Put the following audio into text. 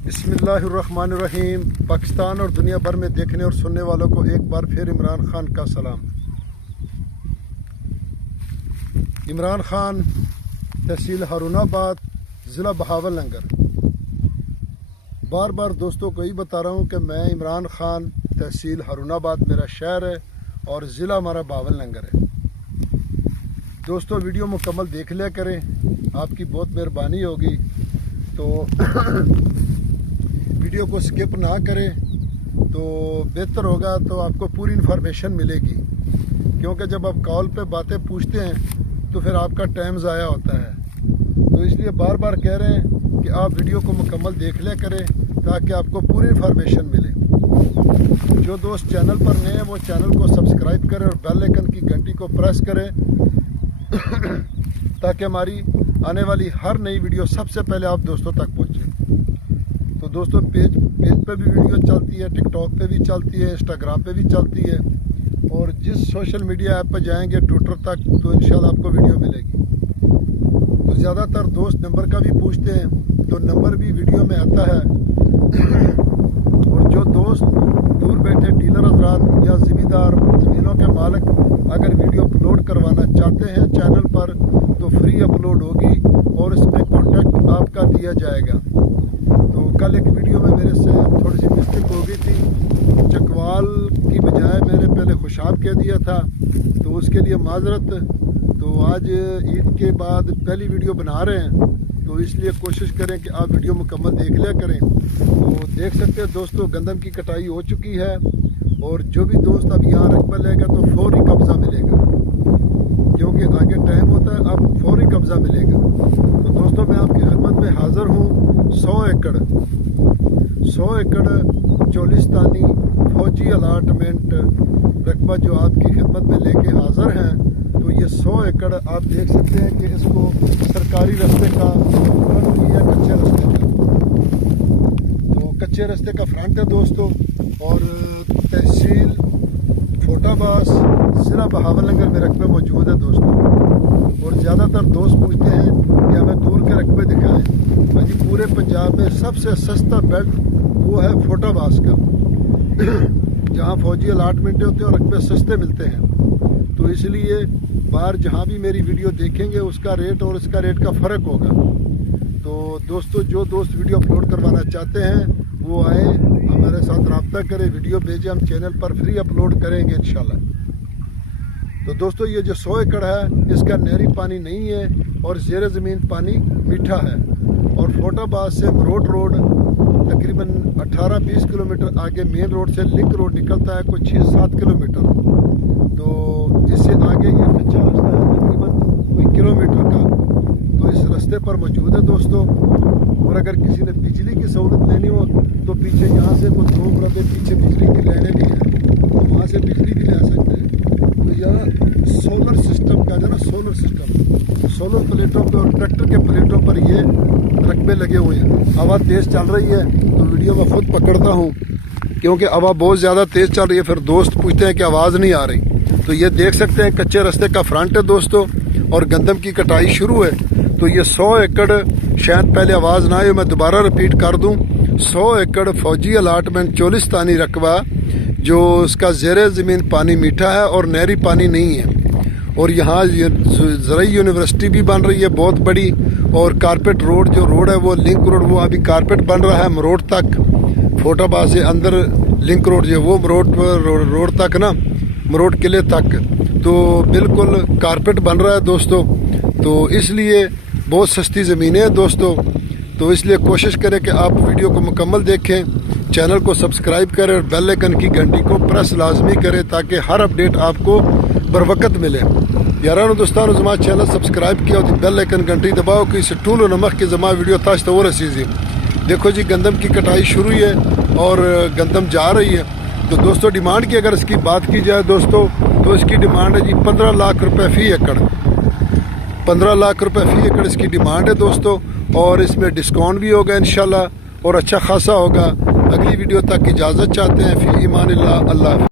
बिस्मिल्लाहिर्रहमानिर्रहीम। पाकिस्तान और दुनिया भर में देखने और सुनने वालों को एक बार फिर इमरान खान का सलाम। इमरान खान, तहसील हारूनाबाद, ज़िला बहावलनगर। बार बार दोस्तों को यही बता रहा हूँ कि मैं इमरान खान, तहसील हारूनाबाद मेरा शहर है और ज़िला हमारा बहावलनगर है। दोस्तों वीडियो मुकम्मल देख लिया करें, आपकी बहुत मेहरबानी होगी। तो वीडियो को स्किप ना करें तो बेहतर होगा, तो आपको पूरी इन्फॉर्मेशन मिलेगी। क्योंकि जब आप कॉल पे बातें पूछते हैं तो फिर आपका टाइम ज़ाया होता है। तो इसलिए बार बार कह रहे हैं कि आप वीडियो को मुकम्मल देख लिया करें ताकि आपको पूरी इन्फॉर्मेशन मिले। जो दोस्त चैनल पर नए हैं वो चैनल को सब्सक्राइब करें और बेल आइकन की घंटी को प्रेस करें ताकि हमारी आने वाली हर नई वीडियो सबसे पहले आप दोस्तों तक पहुंचे। तो दोस्तों पेज पे भी वीडियो चलती है, टिकटॉक पे भी चलती है, इंस्टाग्राम पे भी चलती है, और जिस सोशल मीडिया ऐप पर जाएंगे ट्विटर तक तो इंशाल्लाह आपको वीडियो मिलेगी। तो ज़्यादातर दोस्त नंबर का भी पूछते हैं, तो नंबर भी वीडियो में आता है। और जो दोस्त दूर बैठे डीलर हजरात या ज़मींदार, ज़मीनों के मालिक अगर वीडियो अपलोड करवाना चाहते हैं चैनल पर तो फ्री अपलोड होगी और इसमें कॉन्टेक्ट आपका दिया जाएगा। तो कल एक वीडियो में मेरे से थोड़ी सी मिस्टेक हो गई थी, चकवाल की बजाय मैंने पहले खुशाब कह दिया था, तो उसके लिए माजरत। तो आज ईद के बाद पहली वीडियो बना रहे हैं, तो इसलिए कोशिश करें कि आप वीडियो मुकम्मल देख लिया करें। तो देख सकते हैं दोस्तों गंदम की कटाई हो चुकी है, और जो भी दोस्त अब यहाँ रकबा लेगा तो फौरी कब्जा मिलेगा, क्योंकि आगे टाइम होता है, अब फौरी कब्जा मिलेगा। तो दोस्तों मैं आपकी खिदमत में हाज़िर हूँ। 100 एकड़ चोलिस्तानी फौजी अलाटमेंट रकबा जो आपकी खिदमत में लेके हाज़िर हैं। तो ये 100 एकड़ आप देख सकते हैं कि इसको सरकारी रास्ते का फ्रंट है, कच्चे रास्ते का। तो कच्चे रास्ते का फ्रंट है दोस्तों, और तहसील फोटाबास, ज़िला बहावलनगर में रकबे मौजूद है दोस्तों। और ज़्यादातर दोस्त पूछते हैं कि हमें दूर के रकबे दिखाएं। हाँ जी, पूरे पंजाब में सबसे सस्ता बेल्ट वो है फोटाबास का जहाँ फौजी अलाटमेंट होते हैं और रकबे सस्ते मिलते हैं। तो इसलिए बाहर जहाँ भी मेरी वीडियो देखेंगे उसका रेट और इसका रेट का फ़र्क होगा। तो दोस्तों जो दोस्त वीडियो अपलोड करवाना चाहते हैं वो आए, हमारे साथ रब्ता करें, वीडियो भेजें, हम चैनल पर फ्री अपलोड करेंगे इंशाल्लाह। तो दोस्तों ये जो 100 एकड़ है इसका नहरी पानी नहीं है और ज़ेर ज़मीन पानी मीठा है। और फोटाबाद से मरोट रोड तकरीबन 18-20 किलोमीटर आगे मेन रोड से लिंक रोड निकलता है, कोई 6-7 किलोमीटर। तो इससे आगे ये कच्चा रास्ता है तकरीबन कोई किलोमीटर का। तो इस रास्ते पर मौजूद है दोस्तों। और अगर किसी ने बिजली की सहूलत लेनी हो तो पीछे यहाँ से कोई 2 बराबर पीछे बिजली की लाइनें भी हैं, तो वहाँ से बिजली भी ले सकते हैं। तो यहाँ सोलर सिस्टम का जो ना, सोलर प्लेटों पर और ट्रैक्टर के प्लेटों पर ये रकबे लगे हुए हैं। हवा तेज़ चल रही है तो वीडियो में खुद पकड़ता हूँ क्योंकि हवा बहुत ज़्यादा तेज़ चल रही है। फिर दोस्त पूछते हैं कि आवाज़ नहीं आ रही। तो ये देख सकते हैं कच्चे रास्ते का फ्रंट है दोस्तों, और गंदम की कटाई शुरू है। तो ये 100 एकड़, शायद पहले आवाज़ ना आए, मैं दोबारा रिपीट कर दूं, 100 एकड़ फौजी अलाटमेंट चोलिस्तानी रकबा जो उसका ज़ेर ज़मीन पानी मीठा है और नहरी पानी नहीं है। और यहाँ ज़राई यूनिवर्सिटी भी बन रही है बहुत बड़ी, और कारपेट रोड जो रोड है वो लिंक रोड वो अभी कारपेट बन रहा है मरोट तक। फोटाबाद से अंदर लिंक रोड जो वो रोड तक ना, मरोट किले तक, तो बिल्कुल कारपेट बन रहा है दोस्तों। तो इसलिए बहुत सस्ती ज़मीनें हैं दोस्तों। तो इसलिए कोशिश करें कि आप वीडियो को मुकम्मल देखें, चैनल को सब्सक्राइब करें और बेल आइकन की घंटी को प्रेस लाजमी करें ताकि हर अपडेट आपको बर वक्त मिले। यारानो दोस्तानो जमा चैनल सब्सक्राइब किया और बेल आइकन घंटी दबाओ कि इस टूल नमक के जमा वीडियो ताश तो रसीजी। देखो जी गंदम की कटाई शुरू है और गंदम जा रही है। तो दोस्तों डिमांड की अगर इसकी बात की जाए दोस्तों तो इसकी डिमांड है जी 15 लाख रुपये फ़ी एकड़। 15 लाख रुपये फ़ी एकड़ इसकी डिमांड है दोस्तों, और इसमें डिस्काउंट भी होगा इंशाल्लाह और अच्छा खासा होगा। अगली वीडियो तक इजाज़त चाहते हैं। फ़ी ईमान अल्लाह।